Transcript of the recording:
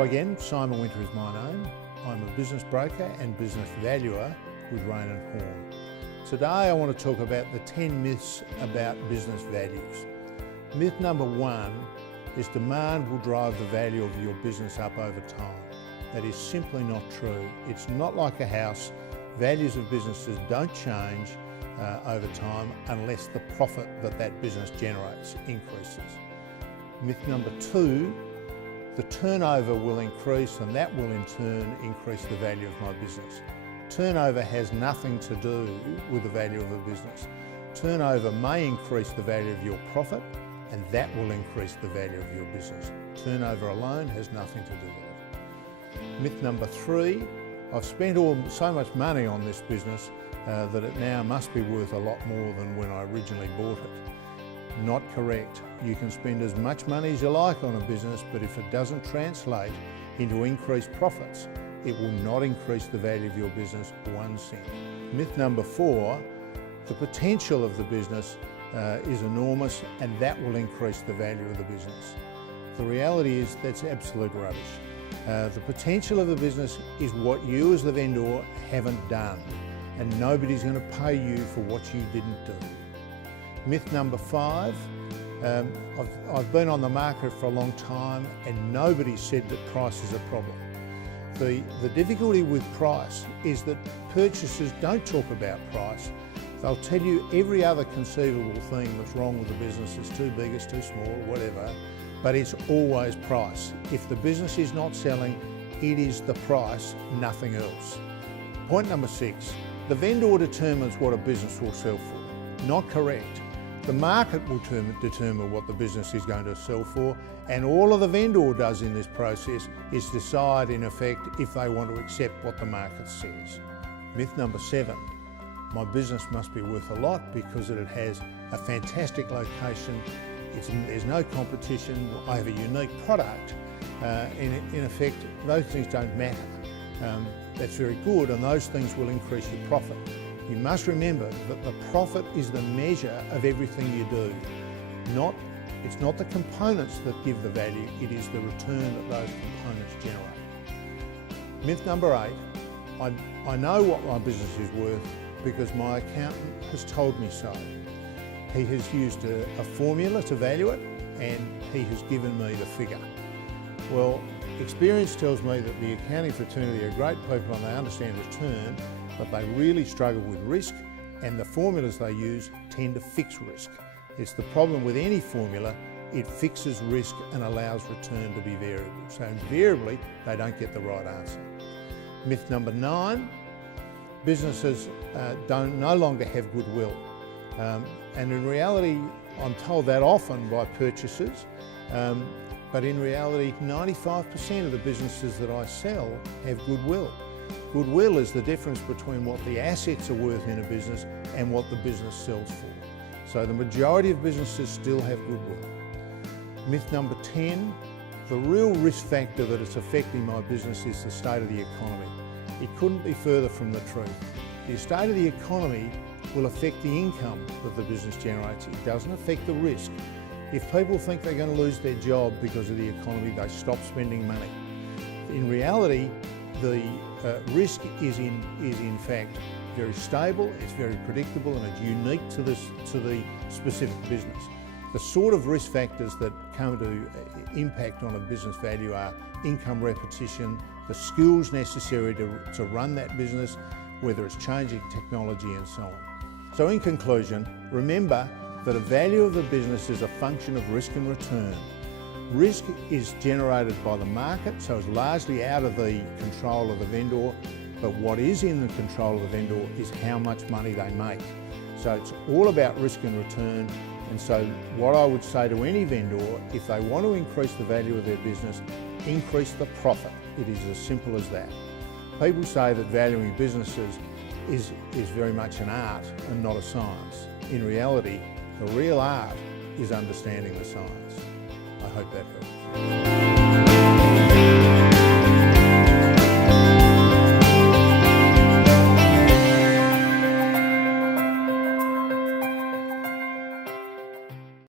Hello again, Simon Winter is my name. I'm a business broker and business valuer with Raine Horne. Today I want to talk about the 10 myths about business values. Myth number 1 is demand will drive the value of your business up over time. That is simply not true. It's not like a house. Values of businesses don't change over time unless the profit that business generates increases. Myth number 2, the turnover will increase and that will in turn increase the value of my business. Turnover has nothing to do with the value of a business. Turnover may increase the value of your profit and that will increase the value of your business. Turnover alone has nothing to do with it. Myth number 3, I've spent so much money on this business that it now must be worth a lot more than when I originally bought it. Not correct. You can spend as much money as you like on a business, but if it doesn't translate into increased profits, it will not increase the value of your business 1 cent. Myth number 4, the potential of the business is enormous and that will increase the value of the business. The reality is that's absolute rubbish. The potential of a business is what you as the vendor haven't done, and nobody's going to pay you for what you didn't do. Myth number 5, I've been on the market for a long time and nobody said that price is a problem. The difficulty with price is that purchasers don't talk about price. They'll tell you every other conceivable thing that's wrong with the business. It's too big, it's too small, whatever, but it's always price. If the business is not selling, it is the price, nothing else. Point number 6, the vendor determines what a business will sell for. Not correct. The market will determine what the business is going to sell for, and all of the vendor does in this process is decide in effect if they want to accept what the market says. Myth number 7, my business must be worth a lot because it has a fantastic location, there's no competition, I have a unique product. In effect, those things don't matter. That's very good and those things will increase your profit. You must remember that the profit is the measure of everything you do. It's not the components that give the value, it is the return that those components generate. Myth number 8, I know what my business is worth because my accountant has told me so. He has used a formula to value it and he has given me the figure. Well, experience tells me that the accounting fraternity are great people and they understand return, but they really struggle with risk and the formulas they use tend to fix risk. It's the problem with any formula, it fixes risk and allows return to be variable. So invariably, they don't get the right answer. Myth number 9, businesses no longer have goodwill. And in reality, I'm told that often by purchasers, but in reality, 95% of the businesses that I sell have goodwill. Goodwill is the difference between what the assets are worth in a business and what the business sells for. So the majority of businesses still have goodwill. Myth number 10, the real risk factor that is affecting my business is the state of the economy. It couldn't be further from the truth. The state of the economy will affect the income that the business generates. It doesn't affect the risk. If people think they're going to lose their job because of the economy, they stop spending money. In reality, the risk is in fact very stable, it's very predictable and it's unique to the specific business. The sort of risk factors that come to impact on a business value are income repetition, the skills necessary to run that business, whether it's changing technology and so on. So in conclusion, remember that a value of the business is a function of risk and return. Risk is generated by the market, so it's largely out of the control of the vendor, but what is in the control of the vendor is how much money they make. So it's all about risk and return, and so what I would say to any vendor, if they want to increase the value of their business, increase the profit. It is as simple as that. People say that valuing businesses is very much an art and not a science. In reality, the real art is understanding the science. I hope that helps.